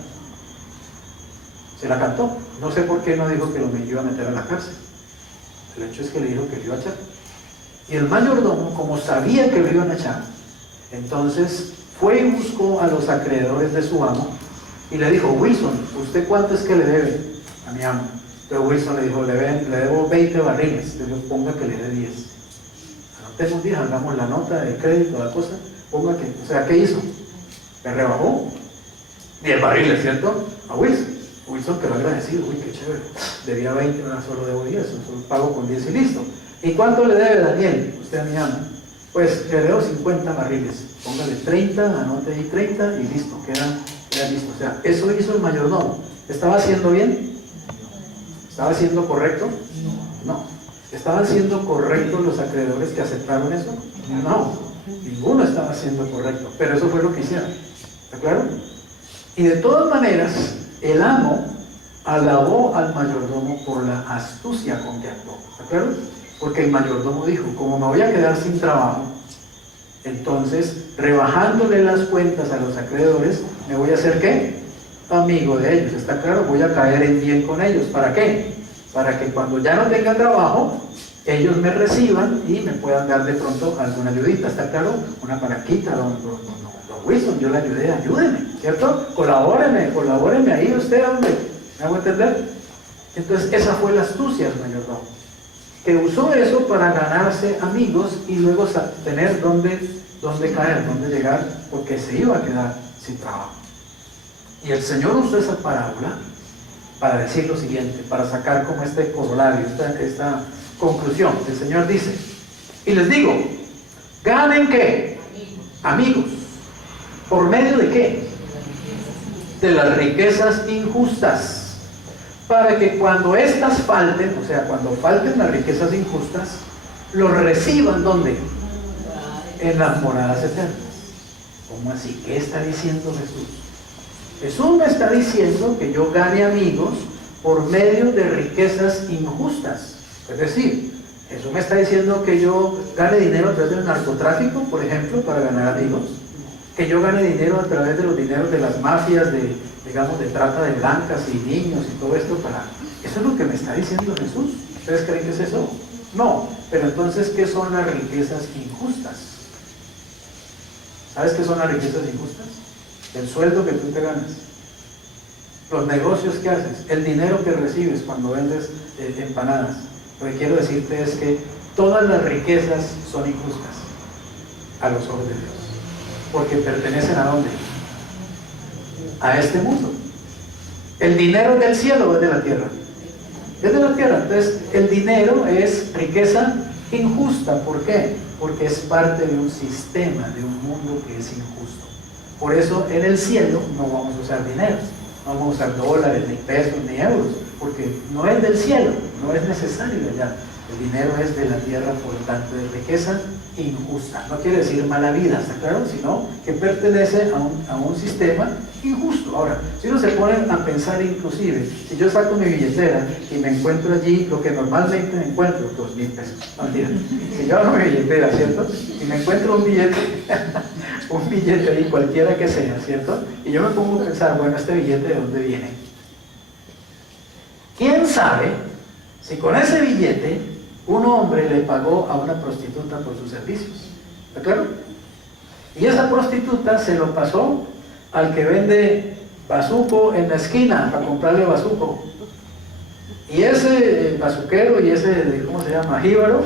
Se la cantó. No sé por qué no dijo que lo iba a meter a la cárcel. El hecho es que le dijo que lo iba a echar. Y el mayordomo, como sabía que lo iban a echar, entonces fue y buscó a los acreedores de su amo y le dijo, Wilson, ¿usted cuánto es que le debe a mi amo? Entonces Wilson le dijo, le debo 20 barriles. Le dijo, ponga que le dé 10. Anotemos 10, hagamos la nota de crédito, la cosa, ponga que, o sea, ¿qué hizo? Le rebajó 10 barriles, ¿cierto? A Wilson. Wilson quedó agradecido, uy, qué chévere, debía 20, ahora solo debo 10, solo pago con 10 y listo. ¿Y cuánto le debe Daniel, usted a mi amo? Pues le debo 50 barriles, póngale 30, anote ahí 30 y listo, queda listo. O sea, eso hizo el mayordomo. ¿Estaba haciendo bien? ¿Estaba haciendo correcto? No. ¿Estaban siendo correctos los acreedores que aceptaron eso? No, ninguno estaba siendo correcto, pero eso fue lo que hicieron, ¿está claro? Y de todas maneras, el amo alabó al mayordomo por la astucia con que actuó, ¿de acuerdo? Porque el mayordomo dijo, como me voy a quedar sin trabajo, entonces, rebajándole las cuentas a los acreedores, me voy a hacer, ¿qué? Amigo de ellos, ¿está claro? Voy a caer en bien con ellos. ¿Para qué? Para que cuando ya no tenga trabajo, ellos me reciban y me puedan dar de pronto alguna ayudita, ¿está claro? Una palanquita, don Wilson, yo le ayudé, ayúdeme, ¿cierto? Colabóreme ahí usted, hombre, ¿me hago entender? Entonces esa fue la astucia del mayordomo, que usó eso para ganarse amigos y luego tener dónde caer, dónde llegar, porque se iba a quedar sin trabajo. Y el Señor usó esa parábola para decir lo siguiente, para sacar como este corolario, esta conclusión. El Señor dice, y les digo, ¿ganen qué? Amigos. ¿Por medio de qué? De las riquezas injustas, para que cuando éstas falten, o sea, cuando falten las riquezas injustas, los reciban, ¿dónde? En las moradas eternas. ¿Cómo así? ¿Qué está diciendo Jesús? Jesús me está diciendo que yo gane amigos por medio de riquezas injustas. Es decir, Jesús me está diciendo que yo gane dinero a través del narcotráfico, por ejemplo, para ganar amigos. Que yo gane dinero a través de los dineros de las mafias, de trata de blancas y niños y todo esto para... Eso es lo que me está diciendo Jesús. ¿Ustedes creen que es eso? No. Pero entonces, ¿qué son las riquezas injustas? ¿Sabes qué son las riquezas injustas? El sueldo que tú te ganas, los negocios que haces, el dinero que recibes cuando vendes empanadas. Lo que quiero decirte es que todas las riquezas son injustas a los ojos de Dios. Porque pertenecen ¿a dónde? A este mundo. ¿El dinero es del cielo o es de la tierra? Es de la tierra. Entonces, el dinero es riqueza injusta. ¿Por qué? Porque es parte de un sistema, de un mundo que es injusto. Por eso, en el cielo no vamos a usar dinero. No vamos a usar dólares, ni pesos, ni euros. Porque no es del cielo, no es necesario allá. El dinero es de la tierra, por lo tanto, es riqueza injusta. No quiere decir mala vida, ¿está claro? Sino que pertenece a un sistema injusto. Ahora, si uno se pone a pensar inclusive, si yo saco mi billetera y me encuentro allí lo que normalmente me encuentro, 2.000 pesos. No, mentira. Si yo abro mi billetera, ¿cierto? Y me encuentro un billete, un billete ahí, cualquiera que sea, ¿cierto? Y yo me pongo a pensar, bueno, ¿este billete de dónde viene? ¿Quién sabe si con ese billete un hombre le pagó a una prostituta por sus servicios? ¿Está claro? Y esa prostituta se lo pasó al que vende bazuco en la esquina para comprarle bazuco. Y ese bazuquero y ese, ¿cómo se llama?, jíbaro,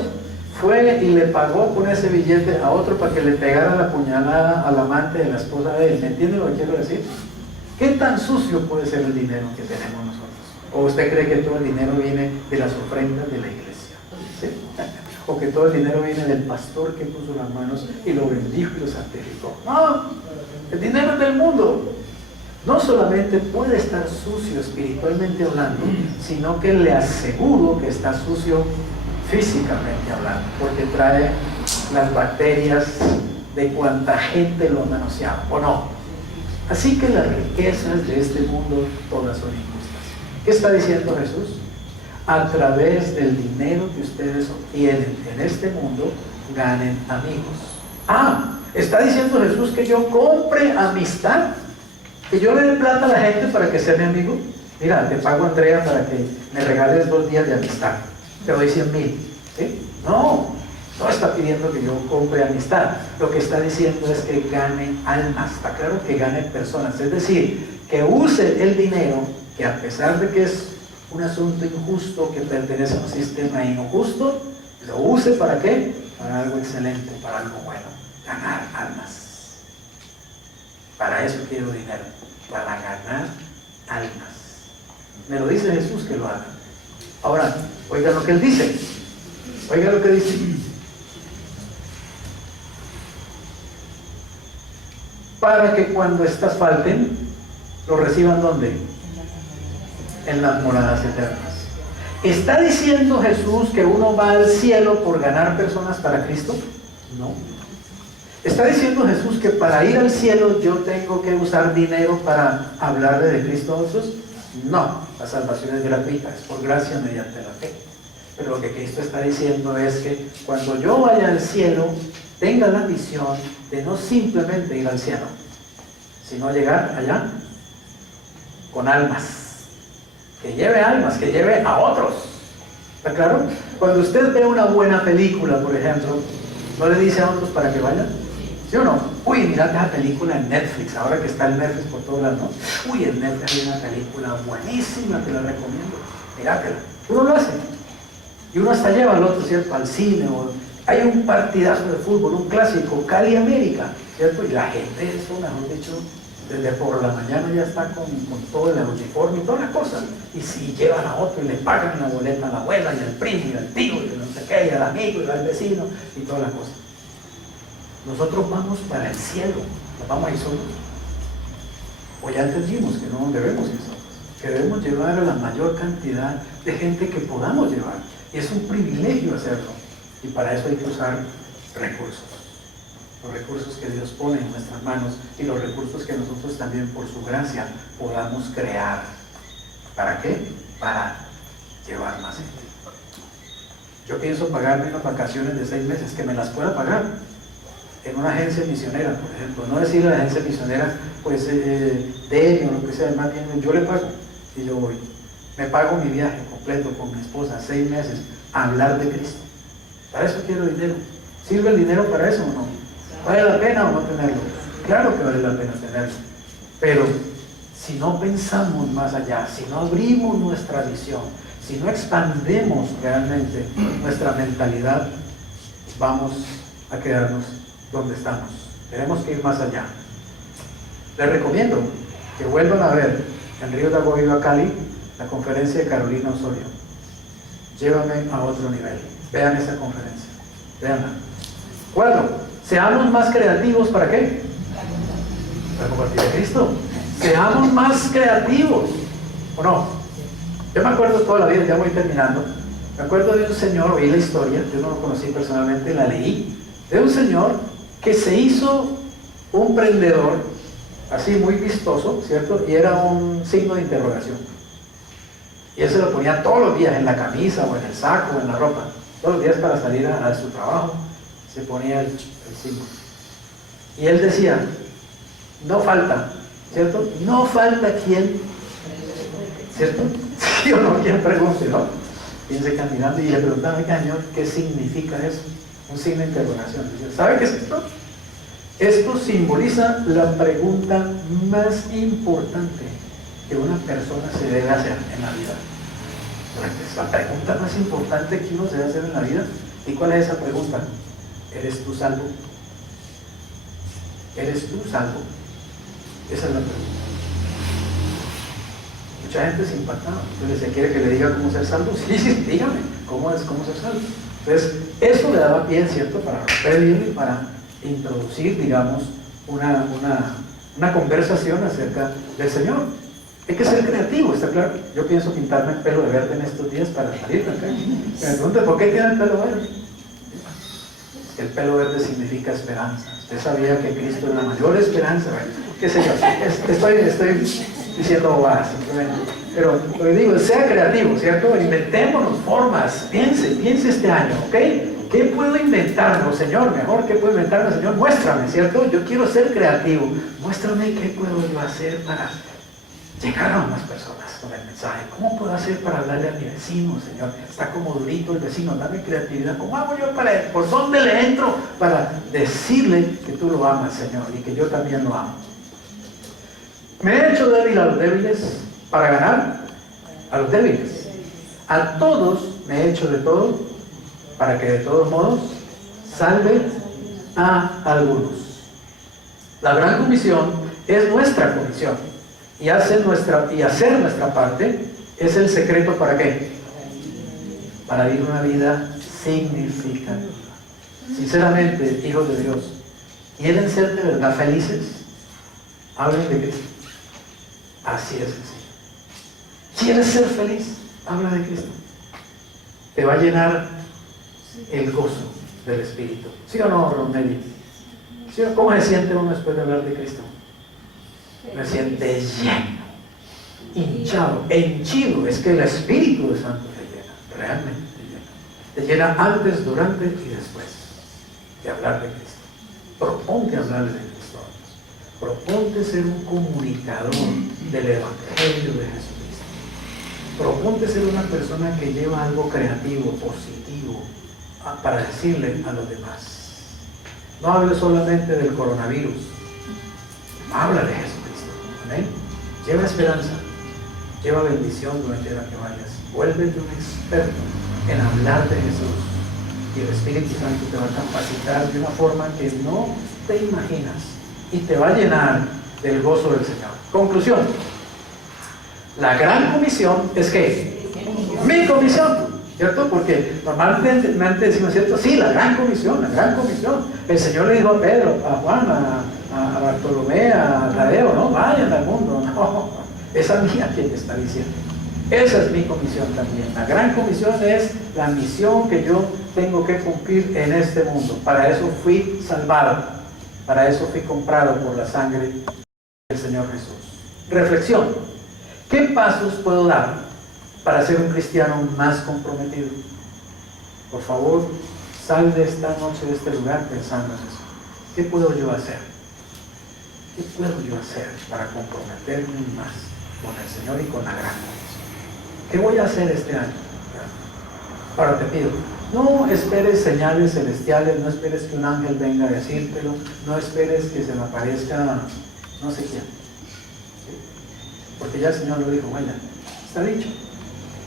fue y le pagó con ese billete a otro para que le pegara la puñalada al amante de la esposa de él. ¿Me entiende lo que quiero decir? ¿Qué tan sucio puede ser el dinero que tenemos nosotros? ¿O usted cree que todo el dinero viene de las ofrendas de la iglesia? ¿Sí? ¿O que todo el dinero viene del pastor que puso las manos y lo bendijo y lo santificó? No, el dinero es del mundo. No solamente puede estar sucio espiritualmente hablando, sino que le aseguro que está sucio físicamente hablando, porque trae las bacterias de cuanta gente lo ha manoseado, ¿o no? Así que las riquezas de este mundo todas son injustas. ¿Qué está diciendo Jesús? A través del dinero que ustedes obtienen en este mundo, ganen amigos. Está diciendo Jesús que yo compre amistad, que yo le dé plata a la gente para que sea mi amigo. Mira, te pago, Andrea, para que me regales 2 días de amistad, te doy 100,000. ¿Sí? No está pidiendo que yo compre amistad. Lo que está diciendo es que ganen almas, está claro, que ganen personas, es decir, que use el dinero, que a pesar de que es un asunto injusto, que pertenece a un sistema injusto, lo use ¿para qué? Para algo excelente, para algo bueno, ganar almas. Para eso quiero dinero, para ganar almas. Me lo dice Jesús que lo haga. Ahora, oiga lo que él dice. Oiga lo que dice. Para que cuando estas falten, lo reciban ¿dónde? En las moradas eternas. ¿Está diciendo Jesús que uno va al cielo por ganar personas para Cristo? No. ¿Está diciendo Jesús que para ir al cielo yo tengo que usar dinero para hablarle de Cristo a otros? No. La salvación es gratuita, es por gracia mediante la fe. Pero lo que Cristo está diciendo es que cuando yo vaya al cielo, tenga la visión de no simplemente ir al cielo, sino llegar allá con almas. Que lleve almas, que lleve a otros. ¿Está claro? Cuando usted ve una buena película, por ejemplo, ¿no le dice a otros para que vayan? ¿Sí o no? Uy, mirad esa película en Netflix, ahora que está el Netflix por todos lados, ¿no? Uy, en Netflix hay una película buenísima, te la recomiendo. Mirátela. Uno lo hace. Y uno hasta lleva al otro, ¿cierto? Al cine, o hay un partidazo de fútbol, un clásico, Cali América, ¿cierto? Y la gente, eso, mejor dicho, desde por la mañana ya está con todo el uniforme y todas las cosas. Y si llevan a otro y le pagan la boleta a la abuela y al primo y al tío y no sé qué, y al amigo y al vecino y todas las cosas. Nosotros vamos para el cielo, ¿nos vamos a ir solos? O ya entendimos que no debemos ir solos, que debemos llevar a la mayor cantidad de gente que podamos llevar. Y es un privilegio hacerlo. Y para eso hay que usar recursos. Los recursos que Dios pone en nuestras manos y los recursos que nosotros también por su gracia podamos crear. ¿Para qué? Para llevar más gente. Yo pienso pagarme unas vacaciones de 6 meses, que me las pueda pagar en una agencia misionera, por ejemplo. No decirle a la agencia misionera, pues, denme o lo que sea, más bien yo le pago y yo voy. Me pago mi viaje completo con mi esposa, 6 meses, a hablar de Cristo. Para eso quiero dinero. ¿Sirve el dinero para eso o no? ¿Vale la pena o no tenerlo? Claro que vale la pena tenerlo. Pero si no pensamos más allá, si no abrimos nuestra visión, si no expandemos realmente nuestra mentalidad, vamos a quedarnos donde estamos. Tenemos que ir más allá. Les recomiendo que vuelvan a ver en Río de Agosto, Cali, la conferencia de Carolina Osorio. Llévame a otro nivel. Vean esa conferencia. Veanla. 4. Seamos más creativos. ¿Para qué? Para compartir a Cristo. Seamos más creativos. ¿O no? Yo me acuerdo toda la vida, ya voy terminando. Me acuerdo de un señor, oí la historia, yo no lo conocí personalmente, la leí, de un señor que se hizo un prendedor, así muy vistoso, ¿cierto? Y era un signo de interrogación. Y él se lo ponía todos los días en la camisa o en el saco o en la ropa. Todos los días para salir a su trabajo se ponía el símbolo. Y él decía, no falta, ¿cierto? No falta quien, ¿cierto? ¿Sí o no? Quien pregunte, ¿no? Piense caminando y le preguntaba, Señor, ¿qué significa eso? Un signo de interrogación. ¿Sabe qué es esto? Esto simboliza la pregunta más importante que una persona se debe hacer en la vida. Es la pregunta más importante que uno se debe hacer en la vida. ¿Y cuál es esa pregunta? ¿Eres tú salvo? ¿Eres tú salvo? Esa es la pregunta. Mucha gente se impactaba. Entonces, ¿se quiere que le diga cómo ser salvo? Sí, sí, dígame, ¿cómo ser salvo? Entonces, eso le daba pie, ¿cierto?, para romper el hielo y para introducir, digamos, una conversación acerca del Señor. Hay que ser creativo, ¿está claro? Yo pienso pintarme el pelo de verde en estos días para salir de acá. Me preguntan, ¿por qué tiene el pelo verde? El pelo verde significa esperanza. Usted sabía que Cristo es la mayor esperanza. ¿Qué sé yo? Estoy diciendo bobadas simplemente. Pero lo que digo, sea creativo, ¿cierto? Inventémonos formas. Piense este año, ¿ok? ¿Qué puedo inventarme, Señor? Mejor, ¿qué puedo inventarme, Señor? Muéstrame, ¿cierto? Yo quiero ser creativo. Muéstrame qué puedo yo hacer para llegar a más personas con el mensaje. ¿Cómo puedo hacer para hablarle a mi vecino, Señor? Está como durito el vecino, dame creatividad. ¿Cómo hago yo por dónde le entro para decirle que tú lo amas, Señor, y que yo también lo amo? Me he hecho débil a los débiles para ganar a los débiles. A todos me he hecho de todo para que de todos modos salve a algunos. La gran comisión es nuestra comisión. Y hacer nuestra parte es el secreto ¿para qué? Para vivir una vida significativa. Sinceramente, hijos de Dios, ¿quieren ser de verdad felices? Hablen de Cristo. Así es sencillo. ¿Quieres ser feliz? Habla de Cristo. Te va a llenar el gozo del Espíritu. ¿Sí o no, Rosemary? ¿Sí o no? ¿Cómo se siente uno después de hablar de Cristo? Me siente lleno, hinchado, henchido. Es que el Espíritu de Santo te llena, realmente te llena. Te llena antes, durante y después de hablar de Cristo. Proponte hablarle de Cristo. Proponte ser un comunicador del Evangelio de Jesucristo. Proponte ser una persona que lleva algo creativo, positivo, para decirle a los demás. No hable solamente del coronavirus. Habla de Jesucristo. ¿Amén? Lleva esperanza, lleva bendición donde quiera que vayas. Vuélvete un experto en hablar de Jesús. Y el Espíritu Santo te va a capacitar de una forma que no te imaginas. Y te va a llenar del gozo del Señor. Conclusión. La gran comisión es que mi comisión, ¿cierto? Porque normalmente decimos, ¿cierto? Sí, la gran comisión, la gran comisión. El Señor le dijo a Pedro, a Juan, a Bartolomé, a Tadeo, no vayan al mundo, no, esa es mía quien te está diciendo. Esa es mi comisión también. La gran comisión es la misión que yo tengo que cumplir en este mundo. Para eso fui salvado, para eso fui comprado por la sangre del Señor Jesús. Reflexión. ¿Qué pasos puedo dar para ser un cristiano más comprometido? Por favor, sal de esta noche de este lugar pensando en eso. ¿Qué puedo yo hacer? ¿Qué puedo yo hacer para comprometerme más con el Señor y con la gran comisión? ¿Qué voy a hacer este año? Ahora te pido, no esperes señales celestiales, no esperes que un ángel venga a decírtelo, no esperes que se me aparezca no sé quién. ¿Sí? Porque ya el Señor lo dijo, vaya, está dicho,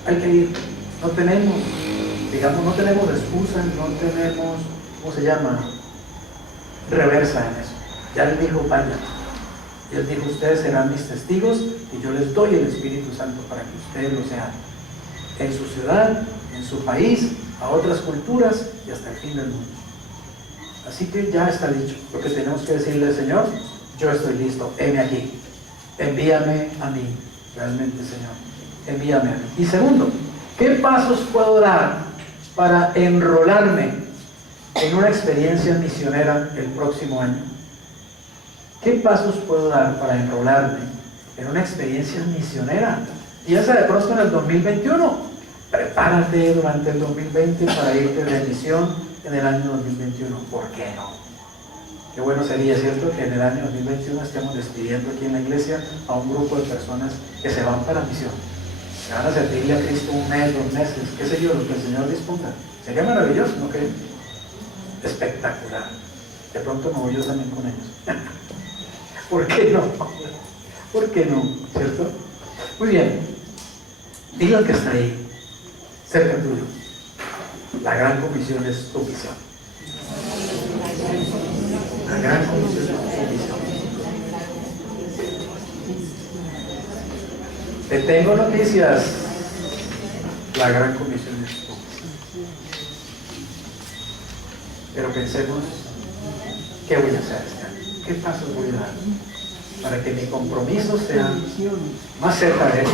hay que ir. No tenemos, digamos, no tenemos excusa, no tenemos, ¿cómo se llama? Reversa en eso. Ya les dijo, vaya. Y Él dijo, ustedes serán mis testigos y yo les doy el Espíritu Santo para que ustedes lo sean. En su ciudad, en su país, a otras culturas y hasta el fin del mundo. Así que ya está dicho. Lo que tenemos que decirle al Señor, yo estoy listo, heme aquí. Envíame a mí, realmente, Señor. Envíame a mí. Y segundo, ¿qué pasos puedo dar para enrolarme en una experiencia misionera el próximo año? ¿Qué pasos puedo dar para enrolarme en una experiencia misionera? Piensa de pronto en el 2021. Prepárate durante el 2020 para irte de misión en el año 2021. ¿Por qué no? Qué bueno sería, ¿cierto?, que en el año 2021 estemos despidiendo aquí en la iglesia a un grupo de personas que se van para misión. Que van a servirle a Cristo un mes, 2 meses, qué sé yo, lo que el Señor disponga. Sería maravilloso, ¿no creen? Espectacular. De pronto me voy yo también con ellos. ¿Por qué no? ¿Por qué no? ¿Cierto? Muy bien. Dile al que está ahí, cerca tuyo. La gran comisión es tu misión. La gran comisión es tu misión. Te tengo noticias. La gran comisión es tu misión. Pero pensemos, ¿qué voy a hacer este año? ¿Qué pasos voy a dar para que mi compromiso sea más cerca de Él?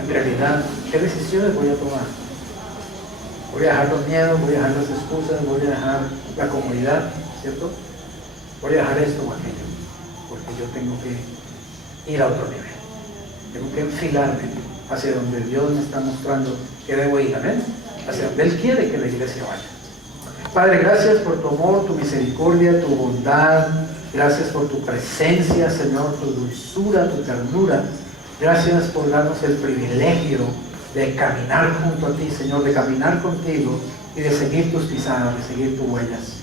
En realidad, ¿qué decisiones voy a tomar? Voy a dejar los miedos, voy a dejar las excusas, voy a dejar la comodidad, ¿cierto? Voy a dejar esto o aquello, porque yo tengo que ir a otro nivel. Tengo que enfilarme hacia donde Dios me está mostrando que debo ir, ¿amén? Hacia donde Él quiere que la iglesia vaya. Padre, gracias por tu amor, tu misericordia, tu bondad. Gracias por tu presencia, Señor, tu dulzura, tu ternura. Gracias por darnos el privilegio de caminar junto a ti, Señor, de caminar contigo y de seguir tus pisadas, de seguir tus huellas.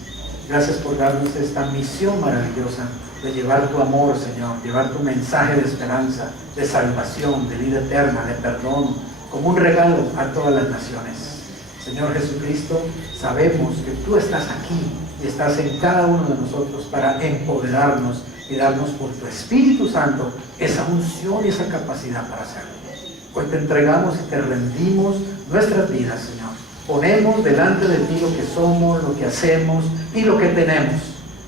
Gracias por darnos esta misión maravillosa de llevar tu amor, Señor, llevar tu mensaje de esperanza, de salvación, de vida eterna, de perdón, como un regalo a todas las naciones. Señor Jesucristo, sabemos que tú estás aquí y estás en cada uno de nosotros para empoderarnos y darnos por tu Espíritu Santo esa unción y esa capacidad para hacerlo. Hoy te entregamos y te rendimos nuestras vidas, Señor. Ponemos delante de ti lo que somos, lo que hacemos y lo que tenemos,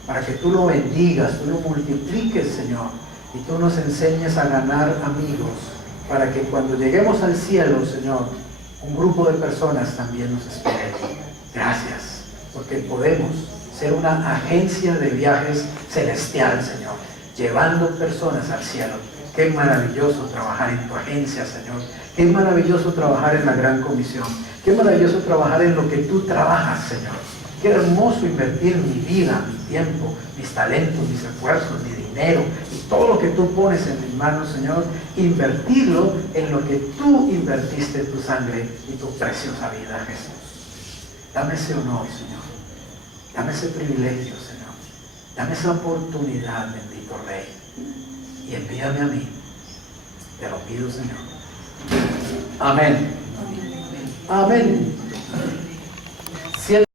para que tú lo bendigas, tú lo multipliques, Señor, y tú nos enseñes a ganar amigos, para que cuando lleguemos al cielo, Señor, un grupo de personas también nos espere. Gracias, porque podemos ser una agencia de viajes celestial, Señor, llevando personas al cielo. Qué maravilloso trabajar en tu agencia, Señor. Qué maravilloso trabajar en la gran comisión. Qué maravilloso trabajar en lo que tú trabajas, Señor. Qué hermoso invertir mi vida, mi tiempo, mis talentos, mis esfuerzos, mi dinero y todo lo que tú pones en mis manos, Señor, invertirlo en lo que tú invertiste tu sangre y tu preciosa vida, Jesús. Dame ese honor, Señor. Dame ese privilegio, Señor. Dame esa oportunidad, bendito Rey. Y envíame a mí. Te lo pido, Señor. Amén. Amén.